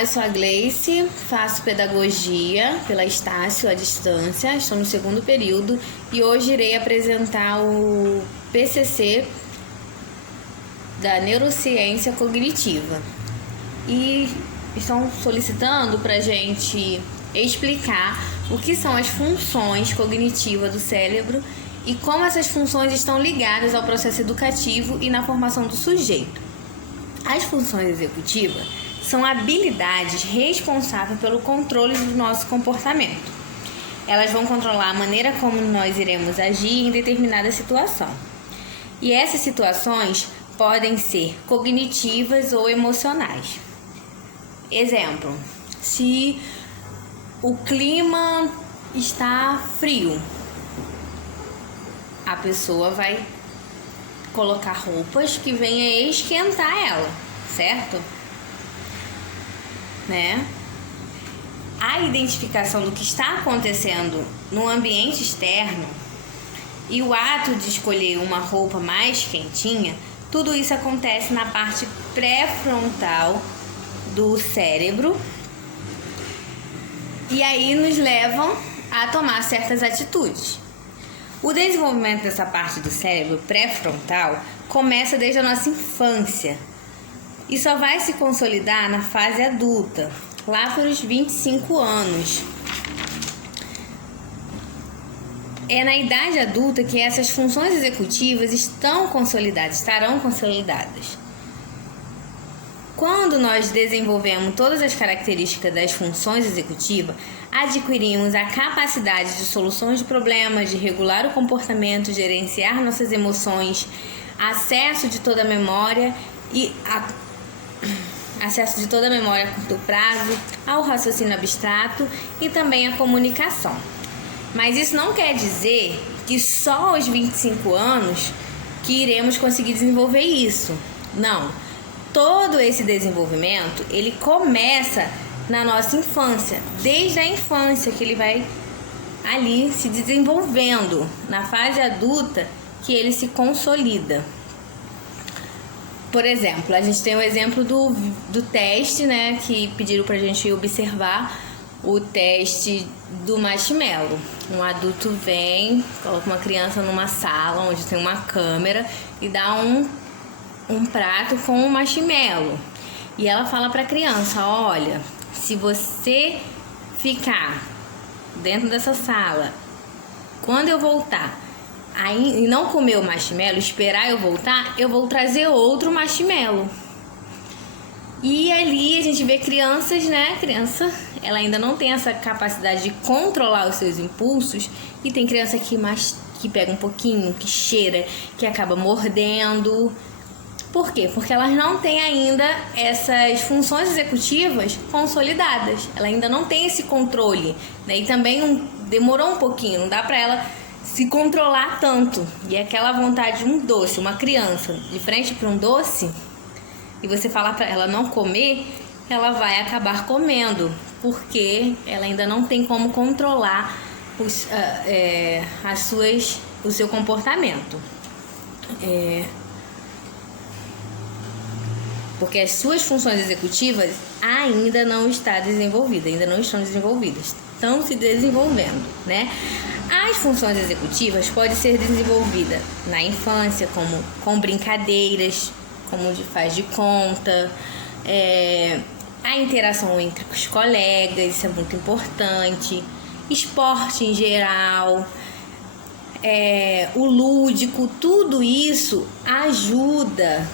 eu sou a Gleice, faço pedagogia pela Estácio à distância, estou no segundo período e hoje irei apresentar o PCC da Neurociência Cognitiva. E estão solicitando para a gente explicar o que são as funções cognitivas do cérebro e como essas funções estão ligadas ao processo educativo e na formação do sujeito. As funções executivas são habilidades responsáveis pelo controle do nosso comportamento. Elas vão controlar a maneira como nós iremos agir em determinada situação. E essas situações podem ser cognitivas ou emocionais. Exemplo, se o clima está frio, a pessoa vai colocar roupas que venham esquentar ela, certo? Né? A identificação do que está acontecendo no ambiente externo e o ato de escolher uma roupa mais quentinha, tudo isso acontece na parte pré-frontal do cérebro e aí nos levam a tomar certas atitudes. O desenvolvimento dessa parte do cérebro pré-frontal começa desde a nossa infância e só vai se consolidar na fase adulta, lá pelos 25 anos. É na idade adulta que essas funções executivas estarão consolidadas. Quando nós desenvolvemos todas as características das funções executivas, adquirimos a capacidade de solução de problemas, de regular o comportamento, gerenciar nossas emoções, acesso de toda a memória a curto prazo, ao raciocínio abstrato e também à comunicação. Mas isso não quer dizer que só aos 25 anos que iremos conseguir desenvolver isso. Não. Todo esse desenvolvimento, ele começa na nossa infância, desde a infância que ele vai ali se desenvolvendo, na fase adulta que ele se consolida. Por exemplo, a gente tem o exemplo do teste, né, que pediram pra gente observar o teste do marshmallow. Um adulto vem, coloca uma criança numa sala onde tem uma câmera e dá um prato com um marshmallow. E ela fala pra criança, olha, se você ficar dentro dessa sala, quando eu voltar e não comer o marshmallow, esperar eu voltar, eu vou trazer outro marshmallow. E ali a gente vê crianças, né? Criança, ela ainda não tem essa capacidade de controlar os seus impulsos. E tem criança que pega um pouquinho, que cheira, que acaba mordendo. Por quê? Porque elas não têm ainda essas funções executivas consolidadas. Ela ainda não tem esse controle, né? E também demorou um pouquinho, não dá pra ela se controlar tanto. E aquela vontade de um doce, uma criança de frente para um doce, e você falar para ela não comer, ela vai acabar comendo, porque ela ainda não tem como controlar o seu comportamento. Porque as suas funções executivas ainda não estão desenvolvidas, estão se desenvolvendo, né? As funções executivas podem ser desenvolvidas na infância, como com brincadeiras, como de faz de conta, a interação entre os colegas, isso é muito importante, esporte em geral, o lúdico, tudo isso ajuda,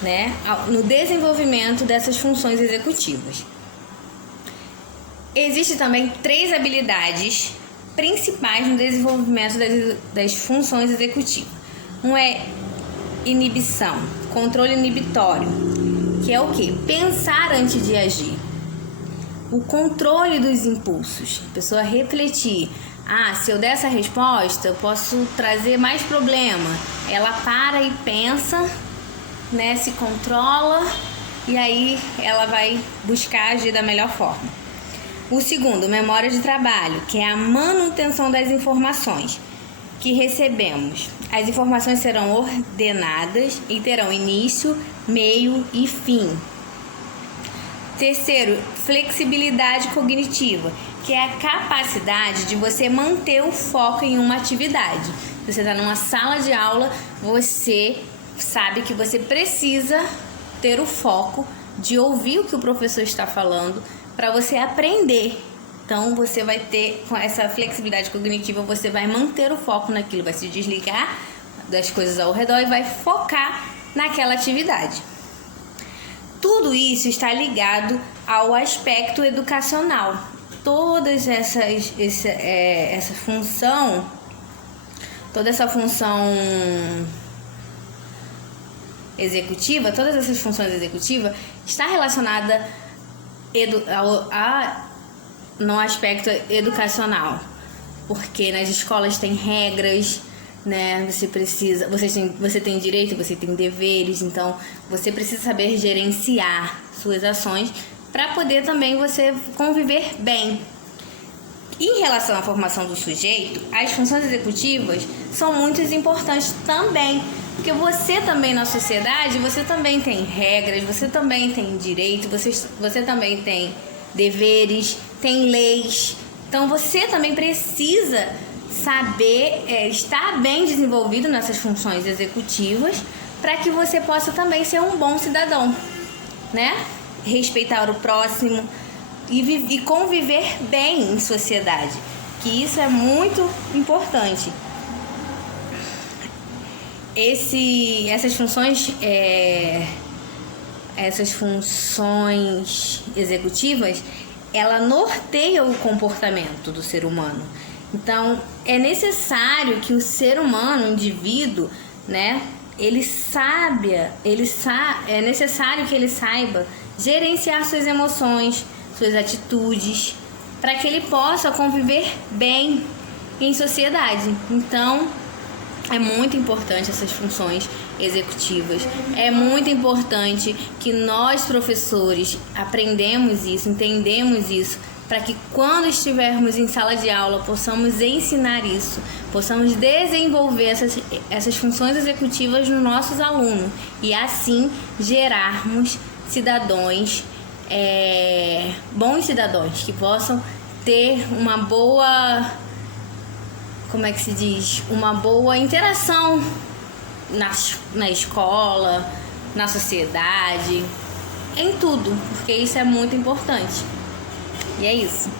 né, no desenvolvimento dessas funções executivas. Existem também 3 habilidades principais no desenvolvimento das funções executivas. Um é inibição, controle inibitório, que é o quê? Pensar antes de agir. O controle dos impulsos, a pessoa refletir. Se eu der essa resposta, eu posso trazer mais problema. Ela para e pensa, né, se controla e aí ela vai buscar agir da melhor forma. O segundo, memória de trabalho, que é a manutenção das informações que recebemos. As informações serão ordenadas e terão início, meio e fim. Terceiro, flexibilidade cognitiva, que é a capacidade de você manter o foco em uma atividade. Você está numa sala de aula, você sabe que você precisa ter o foco de ouvir o que o professor está falando para você aprender. Então, você vai ter, com essa flexibilidade cognitiva, você vai manter o foco naquilo, vai se desligar das coisas ao redor e vai focar naquela atividade. Tudo isso está ligado ao aspecto educacional. Toda essa função executiva, todas essas funções executivas está relacionada no aspecto educacional, porque nas escolas tem regras, né? Você tem direito, você tem deveres, então você precisa saber gerenciar suas ações para poder também você conviver bem. Em relação à formação do sujeito, as funções executivas são muito importantes também, porque você também na sociedade, você também tem regras, você também tem direito, você também tem deveres, tem leis. Então você também precisa saber estar bem desenvolvido nessas funções executivas para que você possa também ser um bom cidadão, né? Respeitar o próximo e conviver bem em sociedade, que isso é muito importante. Essas funções executivas, ela norteia o comportamento do ser humano. Então, é necessário que o ser humano, o indivíduo, né, é necessário que ele saiba gerenciar suas emoções, suas atitudes, para que ele possa conviver bem em sociedade. Então, é muito importante essas funções executivas. É muito importante que nós, professores, aprendemos isso, entendemos isso, para que quando estivermos em sala de aula possamos ensinar isso, possamos desenvolver essas funções executivas nos nossos alunos e assim gerarmos cidadãos, bons cidadãos, que possam ter uma boa, uma boa interação na escola, na sociedade, em tudo, porque isso é muito importante. E é isso.